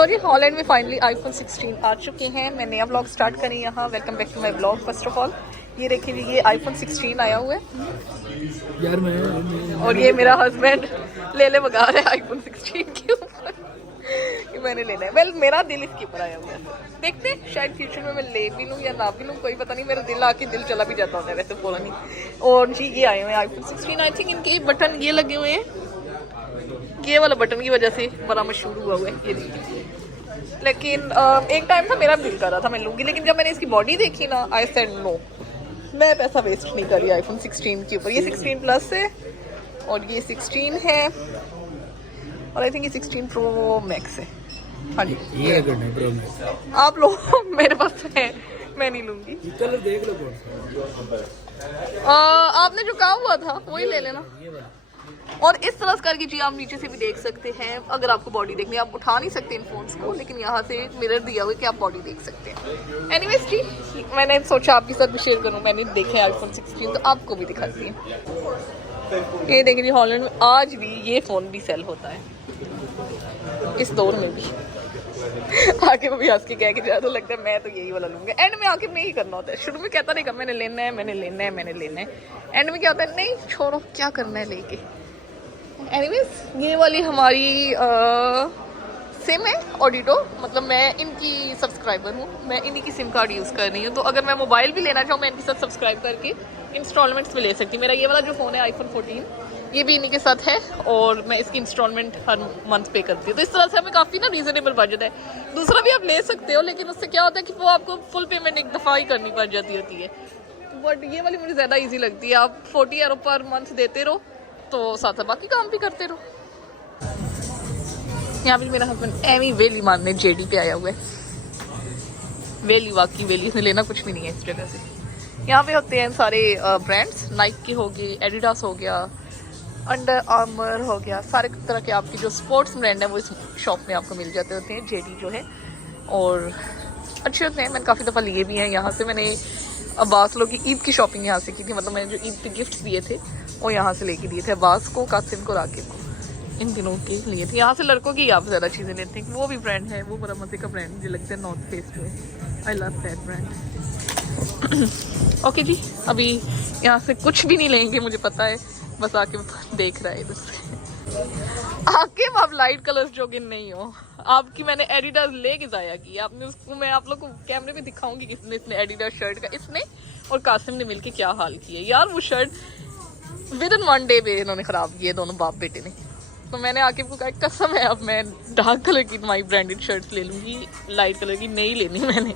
तो जी हॉलैंड में फाइनली आईफोन 16 आ चुके हैं। मैं नया ब्लॉग स्टार्ट करी यहाँ। Welcome back to my blog. First of all ये देखिए, ये आईफोन 16 आया हुआ है यार मैं और ये मेरा हस्बैंड ले बगा रहा है आईफोन 16 के ऊपर कि मैंने लेना है। वेल मेरा दिल इसके ऊपर आया हुआ है। देखते हैं शायद फ्यूचर में मैं ले भी लूँ या ना भी लूँ, कोई पता नहीं। मेरा दिल आके दिल चला भी जाता होता है वैसे, बोला नहीं। और जी ये आए हुए हैं आईफोन 16। आई थिंक इनके बटन ये लगे हुए हैं, ये वाला बटन की वजह से बड़ा मशहूर हुआ हुआ है ये देखिए। लेकिन एक टाइम था मेरा दिल कर रहा था मैं लूँगी, लेकिन जब मैंने इसकी बॉडी देखी ना, आई सेड नो, मैं पैसा वेस्ट नहीं कर रही आईफोन 16 के ऊपर। ये 16 प्लस है और ये 16 है और आई थिंक ये 16 प्रो मैक्स है। हाँ जी ये प्रो मैक्स आप लो मेरे पास है, मैं नहीं लूँगी। कलर देख लो कौन सा। आपने जो कहा हुआ था वही ले लेना। और इस तरह से करके जी आप नीचे से भी देख सकते हैं। अगर आपको बॉडी देखनी है, आप उठा नहीं सकते इन फोन्स को, लेकिन यहाँ से मिरर दिया हुआ है कि आप बॉडी देख सकते हैं। एनीवेज जी मैंने सोचा आपके साथ भी शेयर करूँ। मैंने देखे आईफोन 16 तो आपको भी दिखाती हूँ। ये देखिए जी हॉलैंड में आज भी ये फ़ोन भी सेल होता है, इस दौर में भी। आकिब भी हंस के कह के ज़्यादा लगता है मैं तो यही वाला लूँगा। एंड में आकिब नहीं करना होता है। शुरू में कहता रहेगा मैंने लेना है, मैंने लेना है, मैंने लेना है। एंड में क्या होता है, नहीं छोड़ो क्या करना है लेके। एनीवेज ये वाली हमारी सिम है ऑडिटो, मतलब मैं इनकी सब्सक्राइबर हूँ। मैं इन्हीं की सिम कार्ड यूज़ कर रही हूँ। तो अगर मैं मोबाइल भी लेना चाहूँ मैं इनके साथ सब्सक्राइब करके इंस्टॉलमेंट्स में ले सकती हूँ। मेरा ये वाला जो फ़ोन है आईफोन 14 ये भी इन्हीं के साथ है और मैं इसकी इंस्टॉलमेंट हर मंथ पे करती हूँ। तो इस तरह से हमें काफ़ी ना रीज़नेबल बजट है। दूसरा भी आप ले सकते हो, लेकिन उससे क्या होता है कि वो आपको फुल पेमेंट एक दफ़ा ही करनी पड़ जाती होती है। बट ये वाली मुझे ज़्यादा ईजी लगती है। आप 40 यूरो पर मंथ देते रहो तो साथ साथ बाकी काम भी करते रहो। यहाँ पे मेरा हस्बैंड एमी वेली मारने जेडी पे आया हुआ है। वेली वाकई वेली, इसने लेना कुछ भी नहीं है इस जगह से। यहाँ पे होते हैं सारे ब्रांड्स, नाइकी हो गए, एडिडास हो गया, अंडर आर्मर हो गया, सारे तरह के आपके जो स्पोर्ट्स ब्रांड हैं वो इस शॉप में आपको मिल जाते होते हैं। जेडी जो है और अच्छे होते हैं। मैंने काफ़ी दफ़ा लिए भी हैं यहाँ से। मैंने अब्बास लोग की ईद की शॉपिंग यहाँ से की थी, मतलब मैंने जो ईद पे गिफ्ट्स दिए थे वो यहाँ से लेके दिए थे अब्बास को, कासिम को, राकिब को, इन दिनों के लिए थे। यहाँ से लड़कों की आप ज़्यादा चीज़ें लेते हैं। वो भी ब्रांड है, वो बड़ा मज़े का ब्रांड मुझे लगता है, नॉर्थ फेस जो है। I love that brand. Okay जी अभी यहाँ से कुछ भी नहीं लेंगे मुझे पता है, बस आके देख रहा है इधर से। आकिब आप लाइट कलर्स जोगिन नहीं हो। आपकी मैंने एडिडास लेके जाया की, आपने उसको मैं आप लोग को कैमरे में दिखाऊंगी किसने इसने एडिडास शर्ट का, इसने और कासिम ने मिलके क्या हाल किया यार। वो शर्ट विद इन 1 डे पे इन्होंने ख़राब किए दोनों बाप बेटे ने। तो मैंने आकिब को कहा कसम है अब मैं डार्क कलर की माई ब्रांडेड शर्ट्स ले लूँगी, लाइट कलर की नहीं लेनी मैंने।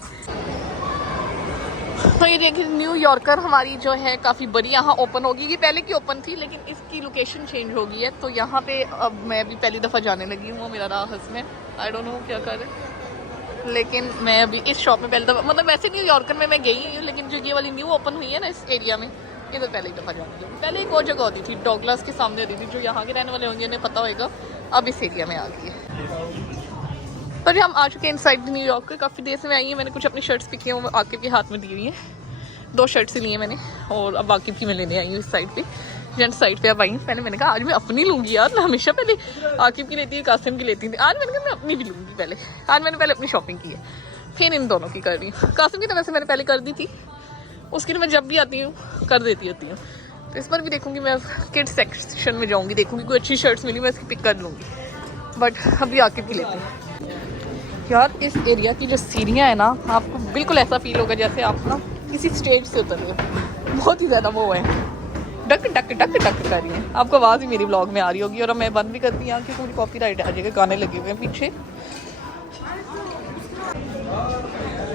तो ये देखिए न्यू यॉर्कर हमारी जो है काफ़ी बड़ी यहाँ ओपन होगी। ये पहले की ओपन थी लेकिन इसकी लोकेशन चेंज हो गई है। तो यहाँ पे अब मैं भी पहली दफ़ा जाने लगी हूँ। मेरा रहा हस्बैंड, आई डोंट नो क्या कर रहे, लेकिन मैं अभी इस शॉप में पहली दफ़ा, मतलब वैसे न्यू यॉर्कर में मैं गई हूँ, लेकिन जो ये वाली न्यू ओपन हुई है ना इस एरिया में, इधर पहले ही दफ़ा जाने लगी। पहले एक और जगह होती थी, डॉगलास के सामने होती थी, जो यहाँ के रहने वाले होंगे उन्हें पता होगा। अब इस एरिया में आ गई है। पर हम आ चुके हैं इनसाइड न्यू यॉर्क के। काफ़ी देर से मैं आई है। मैंने कुछ अपनी शर्ट्स पिकी हैं, वो आकिब के हाथ में दी हुई हैं। 2 शर्ट्स लिए मैंने और अब आकिब की मैं लेने आई हूँ इस साइड पे, जेंट्स साइड पे अब आई हूँ। मैंने कहा आज मैं अपनी लूँगी यार, मैं हमेशा पहले आकिब की लेती हूँ, कासिम की लेती थी। आज मैंने कहा मैं अपनी भी लूँगी पहले। आज मैंने पहले अपनी शॉपिंग की है, फिर इन दोनों की कर रही हूँ। कासिम की तो वैसे मैंने पहले कर दी थी, उसकी तो मैं जब भी आती हूँ कर देती होती हूँ। तो इस पर भी देखूँगी मैं, किड्स सेक्शन में जाऊँगी, देखूँगी कोई अच्छी शर्ट्स मिली मैं इसकी पिक कर लूँगी। बट अभी आकिब की लेती हूँ। यार इस एरिया की जो सीढ़ियाँ हैं ना, आपको बिल्कुल ऐसा फील होगा जैसे आप ना किसी स्टेज से उतर रहे हो। बहुत ही ज़्यादा वो है, डक डक डक डक कर रही है। आपको आवाज़ ही मेरी ब्लॉग में आ रही होगी और अब मैं बंद भी करती हूँ क्योंकि मुझे कॉपीराइट आ जाएगा, गाने लगे हुए हैं पीछे।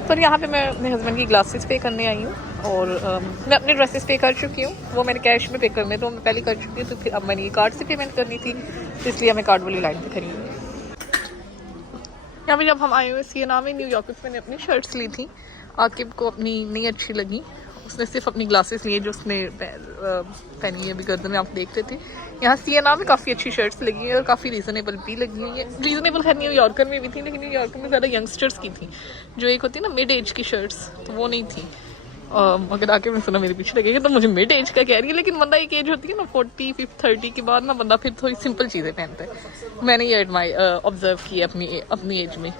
तो यहाँ पे मैं अपने हस्बैंड की ग्लासेस पे करने आई हूँ और मैं अपने ड्रेसेस पे कर चुकी हूँ। वो मैंने कैश में पे करने, तो मैं पहले कर चुकी हूँ। तो फिर अब मैंने ये कार्ड से पेमेंट करनी थी, तो इसलिए हमें कार्ड वाली लाइन पे खड़ी हुई। यहाँ पे जब हम आए हुए सीएनए में न्यू यॉर्क, मैंने अपनी शर्ट्स ली थी। आकिब को अपनी नहीं अच्छी लगी, उसने सिर्फ अपनी ग्लासेस लिए जो उसने पहनी है अभी गर्दन में, आप देख रहे थे। यहाँ सीएनए में काफ़ी अच्छी शर्ट्स लगी हैं और काफ़ी रीज़नेबल भी लगी हुई है। रीज़नेबल खैर न्यू यॉर्कर में भी थी, लेकिन न्यू यॉर्कर में ज़्यादा यंगस्टर्स की थी, जो एक होती है ना मिड एज की शर्ट्स, तो वो नहीं थी। अगर आके मैं सुना मेरे पीछे लगेगा तो मुझे मिड एज का कह रही है, लेकिन बंदा एक एज होती है ना 40-30 के बाद ना बंदा फिर थोड़ी सिंपल चीज़ें पहनता है। मैंने ये ऑब्जर्व किया अपनी एज में,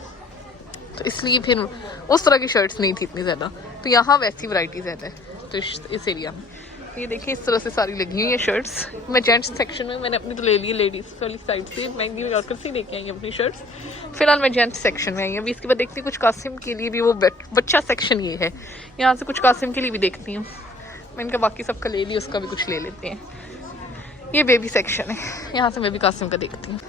तो इसलिए फिर उस तरह की शर्ट्स नहीं थी इतनी ज़्यादा। तो यहाँ वैसी वैरायटी ज़्यादा है तो इस एरिया में। ये देखिए इस तरह से सारी लगी हुई है शर्ट्स। मैं जेंट्स सेक्शन में मैंने अपनी तो ले ली लेडीज़ वाली साइड से, महंगी यॉर्कर से लेके आई अपनी शर्ट्स। फिलहाल मैं जेंट्स सेक्शन में आई हूँ। अभी इसके बाद देखती हूँ कुछ कासिम के लिए भी, वो बच्चा सेक्शन ये है, यहाँ से कुछ कासिम के लिए भी देखती हूँ। मैं इनका बाकी सबका ले ली, उसका भी कुछ ले लेते हैं। ये बेबी सेक्शन है, यहाँ से मैं भी कासिम का देखती हूँ।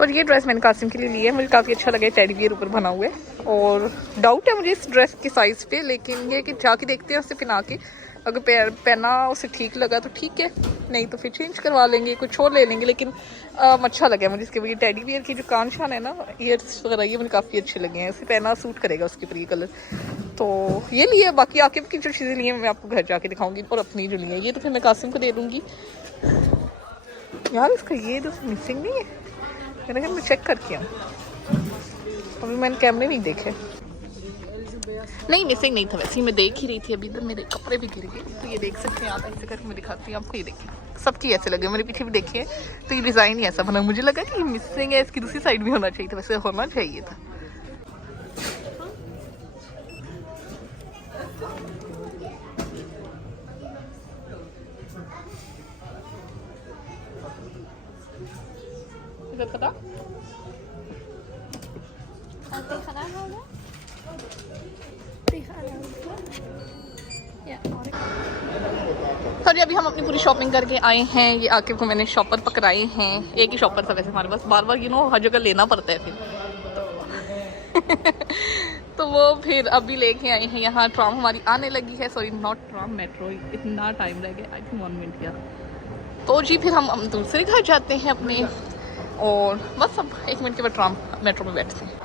और ये ड्रेस मैंने कासिम के लिए ली है, मुझे काफ़ी अच्छा लगा है, टेडी बियर ऊपर बना हुआ है। और डाउट है मुझे इस ड्रेस के साइज़ पे, लेकिन ये कि जाके देखते हैं उससे पहना के, अगर पहना उसे ठीक लगा तो ठीक है, नहीं तो फिर चेंज करवा लेंगे, कुछ और ले लेंगे। लेकिन अच्छा लगा मुझे इसके ये टेडी बियर की जो कान शान है ना, ईयर्स वगैरह, ये मुझे काफ़ी अच्छे लगे हैं। उसे पहना सूट करेगा उसके ऊपर ये कलर, तो ये लिए। बाकी आकिब की जो चीज़ें ली हैं मैं आपको घर जाके दिखाऊंगी, और अपनी जो ली है ये तो फिर मैं कासिम को दे दूँगी। यार इसका ये तो मिसिंग नहीं है, मैं चेक करके आऊँ, अभी मैंने कैमरे नहीं देखे। नहीं मिसिंग नहीं था, वैसे ही मैं देख ही रही थी। अभी इधर मेरे कपड़े भी गिर गए, तो ये देख सकते हैं आप, ऐसे करके मैं दिखाती हूँ आपको। ये देखिए सबकी ऐसे लगे, मेरे पीछे भी देखिए, तो ये डिज़ाइन ही ऐसा बना। मुझे लगा कि मिसिंग है, इसकी दूसरी साइड भी होना चाहिए था, वैसे होना चाहिए था। पता सॉरी, अभी हम अपनी पूरी शॉपिंग करके आए हैं। ये आकिब को मैंने शॉपर पकड़ाए हैं, एक ही शॉपर था वैसे हमारे पास, बार बार हर जगह लेना पड़ता है फिर तो वो फिर अभी लेके आए हैं यहाँ। ट्राम हमारी आने लगी है, सॉरी नॉट ट्राम, मेट्रो। इतना टाइम लगे, आई थिंक 1 मिनट या तो जी। फिर हम दूसरे घर जाते हैं अपने, और बस अब 1 मिनट के बाद ट्राम मेट्रो में बैठते हैं।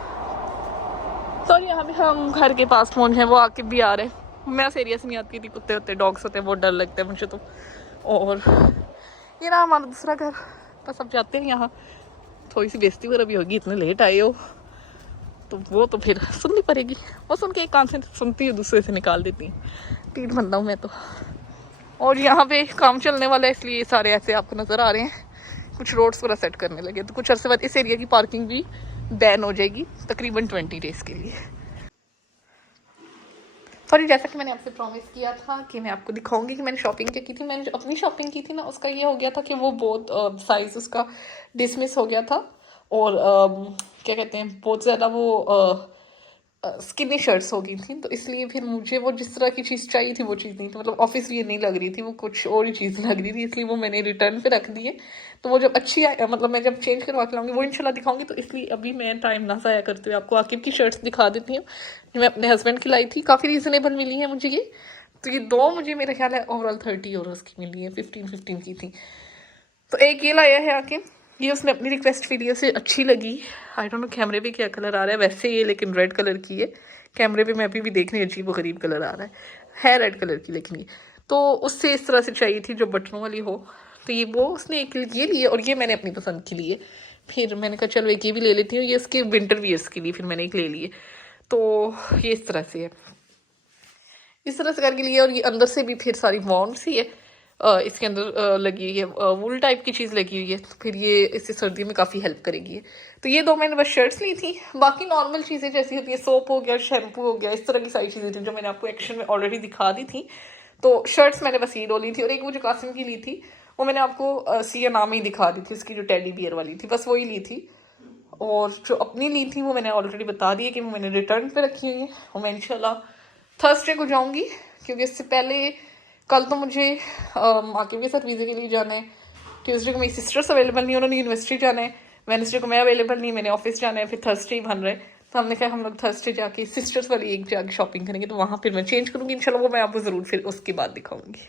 सॉरी यहाँ पे हम घर के पास पहुँच हैं, वो आकिब भी आ रहे हैं। मैं उस एरिया से नहीं आती थी, कुत्ते होते डॉग्स होते हैं, बहुत डर लगता है मुझे तो। और ये ना हमारा दूसरा घर, बस अब जाते हैं। यहाँ थोड़ी सी बेइज्जती वगैरह भी होगी, इतने लेट आए हो तो वो तो फिर सुननी पड़ेगी। वो सुन के एक कान से सुनती हूँ, दूसरे से निकाल देती हूँ, टीट बंदा हूँ मैं तो। और यहाँ पे काम चलने वाला है, इसलिए सारे ऐसे आपको नज़र आ रहे हैं। कुछ रोड्स वगैरह सेट करने लगे, तो कुछ अर्से बाद इस एरिया की पार्किंग भी बैन हो जाएगी तकरीबन 20 डेज़ के लिए। सॉरी, जैसा कि मैंने आपसे प्रॉमिस किया था कि मैं आपको दिखाऊंगी कि मैंने शॉपिंग क्या की थी। मैंने जो अपनी शॉपिंग की थी ना, उसका ये हो गया था कि वो बहुत साइज़ उसका डिसमिस हो गया था, और क्या कहते हैं, बहुत ज़्यादा वो स्किनी शर्ट्स हो गई थी। तो इसलिए फिर मुझे वो जिस तरह की चीज़ चाहिए थी वो चीज़ नहीं थी, मतलब ऑफिस भी नहीं लग रही थी, वो कुछ और ही चीज़ लग रही थी, इसलिए वो मैंने रिटर्न पे रख दी है। तो वो जब अच्छी मतलब मैं जब चेंज करवा के लाऊंगी वो इंशाल्लाह दिखाऊंगी। तो इसलिए अभी मैं टाइम ना ज़ाया करते हुए आपको आकिब की शर्ट्स दिखा देती हूँ, जो मैं अपने हस्बैंड की लाई थी। काफ़ी रीज़नेबल मिली है मुझे ये, तो ये 2 मुझे मेरा ख्याल है ओवरऑल 30 यूरोज़ की मिली है, 15 की थी। तो एक ये लाया है आकिब, ये उसने अपनी रिक्वेस्ट वीडियो से अच्छी लगी। आई डोंट नो कैमरे पे क्या कलर आ रहा है, वैसे ये लेकिन रेड कलर की है। कैमरे पे मैं अभी भी देख रही हूँ, अजीब व गरीब कलर आ रहा है रेड कलर की, लेकिन ये तो उससे इस तरह से चाहिए थी जो बटनों वाली हो। तो ये वो उसने एक ये लिए, और ये मैंने अपनी पसंद की लिए। फिर मैंने कहा चलो एक ये भी ले लेती हूँ, ये इसके विंटर वियर्स के लिए फिर मैंने एक ले लिए। तो ये इस तरह से है, इस तरह से करके लिए। और ये अंदर से भी फिर सारी वॉर्म सी है, इसके अंदर लगी हुई है, वूल टाइप की चीज़ लगी हुई है, तो फिर ये इससे सर्दियों में काफ़ी हेल्प करेगी। तो ये 2 मैंने बस शर्ट्स ली थी। बाकी नॉर्मल चीज़ें जैसी होती है, सोप हो गया, शैम्पू हो गया, इस तरह की सारी चीज़ें थी जो मैंने आपको एक्शन में ऑलरेडी दिखा दी थी। तो शर्ट्स मैंने बस ये 2 ली थी, और एक वो जो कासिम की ली थी वो मैंने आपको सिया नाम ही दिखा दी थी, उसकी जो टेडी बियर वाली थी, बस वही ली थी। और जो अपनी ली थी वो मैंने ऑलरेडी बता दी है कि वो मैंने रिटर्न पे रखी हुई है, और मैं इंशाल्लाह थर्सडे को जाऊँगी, क्योंकि इससे पहले कल तो मुझे आकिब के साथ वीज़े के लिए जाना है। ट्यूसडे को मेरी सिस्टर्स अवेलेबल नहीं, उन्होंने यूनिवर्सिटी जाना है। वेडनेसडे को मैं अवेलेबल नहीं, मैंने ऑफिस जाना है। फिर थर्सडे ही बन रहा है, तो हमने कहा हम लोग थर्सडे जाके सिस्टर्स वाली एक जाके शॉपिंग करेंगे, तो वहाँ फिर मैं चेंज करूँगी इंशाल्लाह। वो मैं आपको ज़रूर फिर उसके बाद दिखाऊँगी।